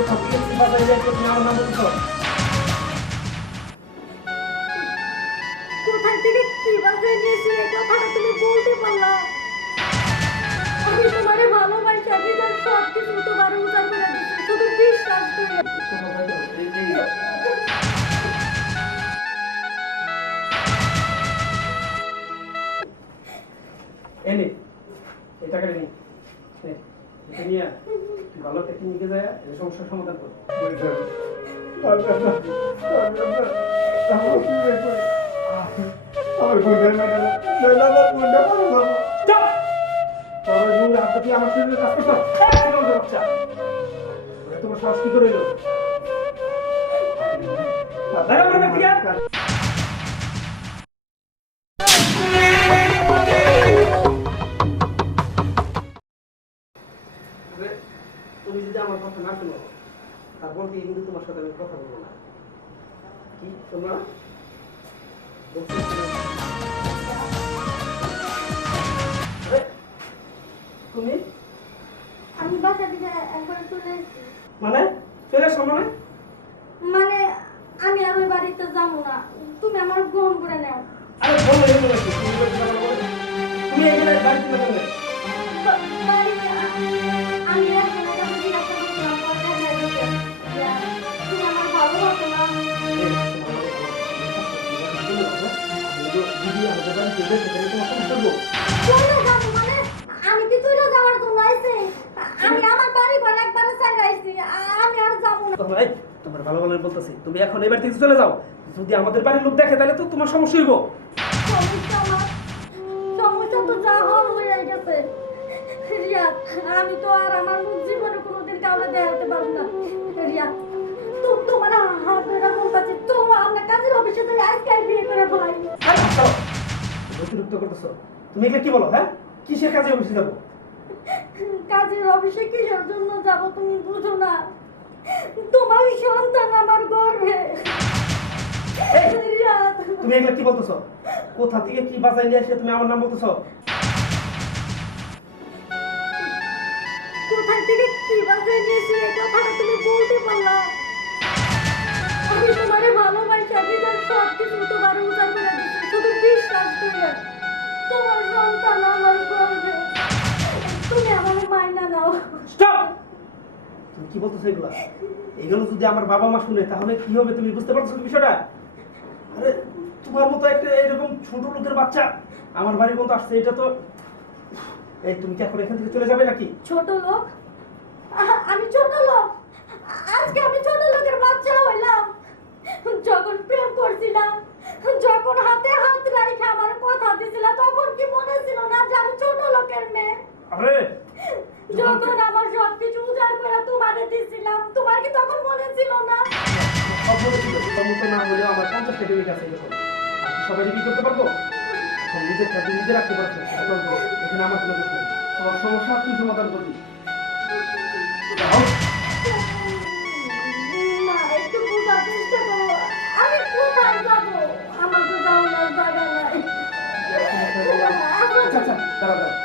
কোথা থেকে কি বাজারে যাই তুমি আমার নাম বলছো? কোথা থেকে কি বাজারে নিয়েছি এই কথাটা তুমি বলতে পারলা? আমি তোমারে ভালোবাসি, আমি তার সব কিছু তোমার উজাড় করে দিচ্ছি, শুধু বিশ্বাস করে। এনে এই টাকাটা নি, এটা নিয়ে ভালো টেকনিকে যায় এই সমস্যার সমাধান কর। আমার গুন্ডার ম্যাডাম আমার গুন্ডা ভালো তোর গুন্ডা হাত দিয়ে আমার শরীরে কাজ করতে বাচ্চা তোমার শ্বাস কি করে এলো? তুমি যদি আমার কথা না শোনো তারপর কি কিন্তু তোমার সাথে আমি কথা বলবো না। কি তোমরা তুমি আমি বাসা থেকে একবার চলে এসেছি। মানে চলে আসো মানে মানে আমি আর ওই বাড়িতে যাবো না, তুমি আমার গ্রহণ করে নাও। আরে বলো এই বলে কি তুমি তুমি এখানে বাড়ি চলে গেলে আমি এখন এখানে জিজ্ঞাসা করছিলাম, পরে দেখা গেছে যে তুমি আমার ভালোবাসো না। চলে যাবো মানে আমি কি চলে যাওয়ার জন্য আইছি? আমি আমার বাড়ি ঘর একবারে ছেড়ে আইছি, আমি আর যাবো না। তোমার ভালো ভালো বলতেছি তুমি এখন এবার থেকে চলে যাও। যদি আমাদের বাড়ির লোক দেখে তাহলে তো তোমার সমস্যা হইব। সমস্যা তো যা হওয়ার হয়ে গেছে রিয়াদ, আমি তো আর আমার জীবনে কোনোদিন কাউকে দেখাতে পারবো না। রিয়াদ তোমার হাত ধরে বলতেছি, তো আমরা কাজের অফিসে যাই, আজকে বিয়ে করে ফেলাই। অতিরিক্ত করতেছো তুমি এগুলো কি বলো? হ্যাঁ কিসের কাজে অফিসে যাবো? কাজের অফিসে কিসের জন্য যাব তুমি বুঝো না? তোমার সন্তান আমার গর্ভে। রিয়াদ তুমি এগুলো কি বলতেছো? কোথা থেকে কি বাজাই নিয়ে এসে তুমি আমার নাম বলতেছো? কোথা থেকে কি বাজারে নিয়েছি এই কথাটা তুমি বলতে পারলা? আমি তোমারে ভালোবাসি, আমি তার সব কিছু তোমার উজাড় করে দিচ্ছি, শুধু বিশ্বাস করে। তোমার সন্তান আমার গর্ভে, তুমি আমার মাইনা নাও। স্টপ! তুমি কি বলতেছো এগুলো? এগুলো যদি আমার বাবা মা শুনে তাহলে কি হবে তুমি বুঝতে পারছো কি বিষয়টা? আরে তোমার মতো একটা এরকম ছোট লোকের বাচ্চা আমার বাড়ির মতো আসছে, এটা তো এই তুমি কি এখন এখান থেকে চলে যাবে নাকি? ছোট লোক? আমি ছোট লোক? আজকে আমি ছোট লোকের বাচ্চা হইলাম? যখন প্রেম করছিলাম, যখন হাতে হাত রাখে আমার কথা দিছিলাম, তখন কি মনে ছিল না যে আমি ছোট লোকের মেয়ে? আরে যখন আমার সবকিছু উজাড় করে তোমারে দিছিলাম, তোমার কি তখন মনে ছিল না? সমস্ত না হলেও আমার 50 টাকা বিকাশ আছে এরকম সবাই কি করতে পারবো? নিজের কাছে নিজে রাখতে পারছো এখানে আমার কোনো দোষ নেই। তোমার সমস্যা তুই সমাধান করবি। না, একটু বোঝার চেষ্টা করো। আমি কোথায় যাবো? আমার তো যাওয়ার জায়গা নাই। আচ্ছা আচ্ছা দাঁড়া দাঁড়া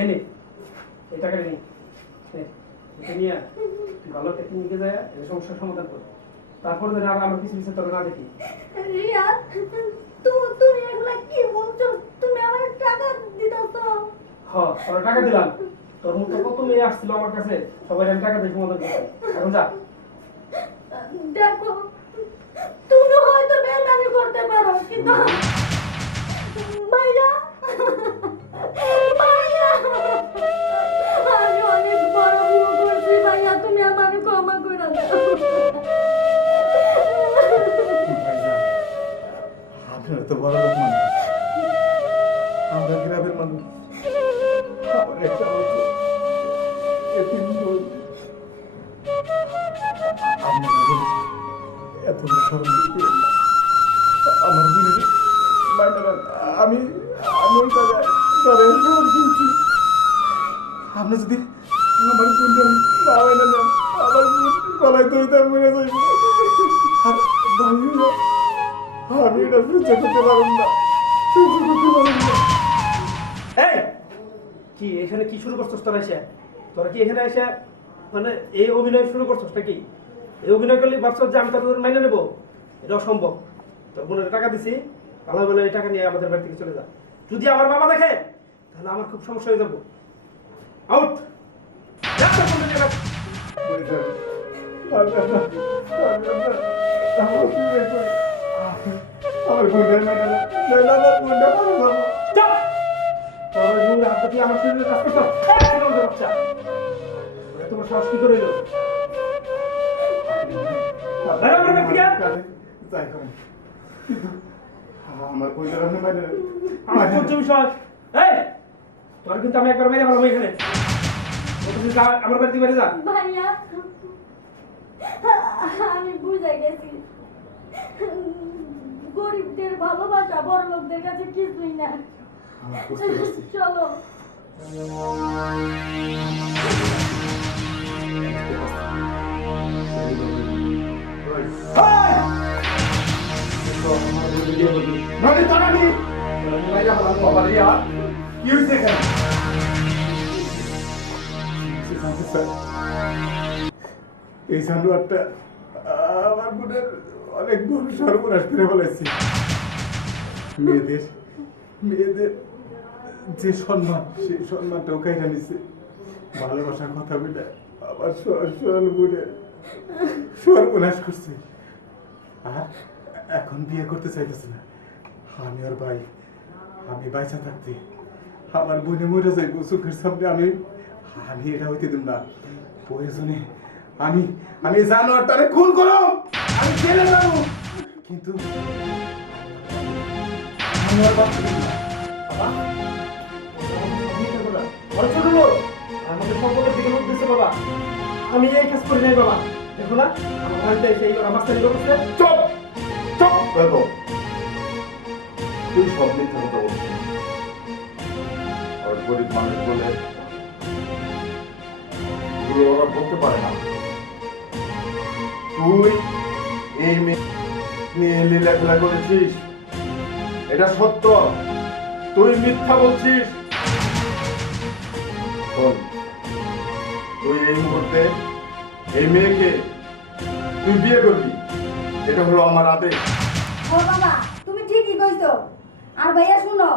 এনে এই টাকাটা নি, এটা নিয়ে ভালো টেকনিকে যায় এই সমস্যার সমাধান কর। তারপর যেন আর আমার কিছু কিছু তোরা না দেখি। রিয়াদ, তুমি এগুলা কি বলছো? তুমি আমার টাকা দিতেছো? হ্যাঁ তোরা টাকা দিলাম, তোর মতো কত মেয়ে আসছিল আমার কাছে, সবাই আমি টাকা দিয়ে সমাধান করছি। এখন যা। দেখো, তুমি হয়তো বেমানি করতে পারো, কিন্তু ভাইয়া, ভাইয়া, আমি অনেক বড় ভুল করছি ভাইয়া, তুমি আমার ক্ষমা করে দাও। আপনারা তো বড় লোক মানুষ, আমরা গ্রামের মানুষ। আমার একটা মতো এতিম বোন। আপনারা বলছি এত ধরনের আমার বোনের মাইনারা আমি আমি ওই জায়গায় ধরেন শুনছি আপনি যদি আমার বোনটা পাওয়াই না নেন, আমার বোন গলায় দইতে মরে যাইব। আর ভাইরা আর সহ্য করতে পারুন না, সহ্য করতে পারুন না। এই কি এখানে কি শুরু করছস তোরা এসে? তোরা কি এখানে এসে মানে এই অভিনয় শুরু করছস নাকি? এই অভিনয় করলে ভাবছস যে আমি তোদের মাইনে নেবো? এটা অসম্ভব। তোর বোনের টাকা দিছি, ভালো ভালো এই টাকা নিয়ে আমাদের বাড়ি থেকে চলে যা। যদি আমার বাবা দেখে তাহলে আমার খুব সমস্যা হয়ে যাবো। আউট। আমার বোনের মেনে না, আমার বোনটা ভালো বাবা। আমার শরীরে কাজ করতো বাচ্চা তোমার সাহস কি করে এলো? যাই করেন, আমার বোনের আপনি মেনে নেন। আশ্চর্য বিষয়। এই তোর কিন্তু আমি একবার মেরে ফেলাম এখানে। আমার বাড়িতে বেড়ে যা। ভাইয়া আমি বুঝে গেছি গরিবদের ভালোবাসা বড় লোকদের কাছে কিছুই না। বুঝতে পারছি। চলো এই জানোয়ারটা আমার বোনের অনেক বড় সর্বনাশ করে ফেলেছে। মেয়েদের মেয়েদের যে সম্মান, সেই সম্মানটাও কাইরা নিছে। ভালোবাসার কথা বলে আমার সরল বোনের সর্বনাশ করছে। আর এখন বিয়ে করতে চাইতেছে না। আমি আর ভাই, আমি বাইচা থাকতে আমার বোনে মরে যাইব চোখের সামনে। আমি এটা হইতে দিব না। প্রয়োজনে আমি জানোয়ারটারে খুন করো, আমি জেলে যাবো, কিন্তু আমি আর বাঁচতে দিব না। বাবা অনেক ছোট লোক আমাদের সম্পর্কের দিকে লোক দিচ্ছে বাবা। আমি এই কাজ করি নাই বাবা। দেখো না আমার বাড়িতে এসে এই ওরা মাস্টারি করতেছে। চুপ চুপ দেখো, তুই সব মিথ্যা কথা বলছিস। আর গরিব মানুষ বলে এগুলো ওরা বলতে পারে না। তুই এই মেয়ে লীলাখেলা করেছিস, এটা সত্য। তুই মিথ্যা বলছিস। শোন, তুই এই মুহূর্তে এই মেয়েকে তুই বিয়ে করবি, এটা হলো আমার আদেশ। ও বাবা তুমি ঠিকই কইছো। আর ভাইয়া শুনো,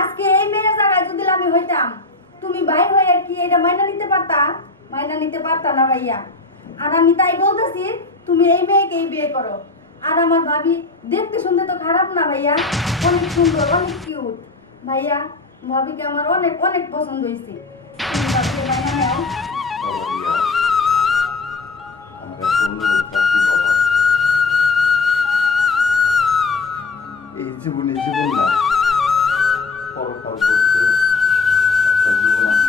আজকে এই মেয়ের জায়গায় যদি আমি হইতাম, তুমি বাইর হয়ে কি এটা মাইনা নিতে পারতা? মাইনা নিতে পারতা না ভাইয়া। আর আমি তাই বলতেছি তুমি এই মেয়েকেই বিয়ে করো। আর আমার ভাবি দেখতে শুনতে তো খারাপ না ভাইয়া, অনেক সুন্দর, অনেক কিউট। ভাইয়া ভাবিকে আমার অনেক অনেক পছন্দ হয়েছে। তুমি ভাবিকে মাইনা নাও। এই জীবনে জীবন না, পরকাল বলতে একটা জীবন আছে।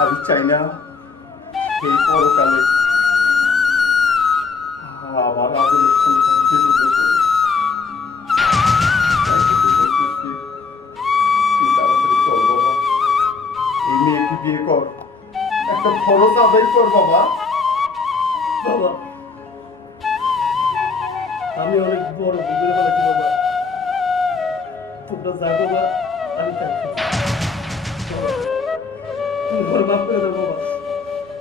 আমি চাই না এই পরকালে আবার আদরের সন্তান জীবিত করে। তাই তোকে বলতেছি, তুই তাড়াতাড়ি চল বাবা, এই মেয়েকে বিয়ে কর, একটা খরচ আদায় কর বাবা। বাবা আমি অনেক বড় ভুল করে ফেলেছি বাবা। তোমরা যা বাবা আমি তাই করব। বাবা, তুমি আমার মাফ করে দাও বাবা।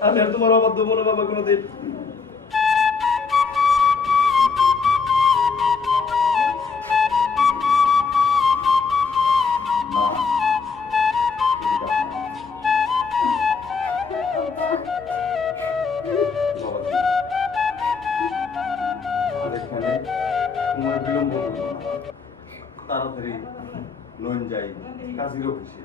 আমি আর তোমার অবাধ্য মনে বাবা কোনোদিন। তাড়াতাড়ি লোন যাই কাজের অফিসে।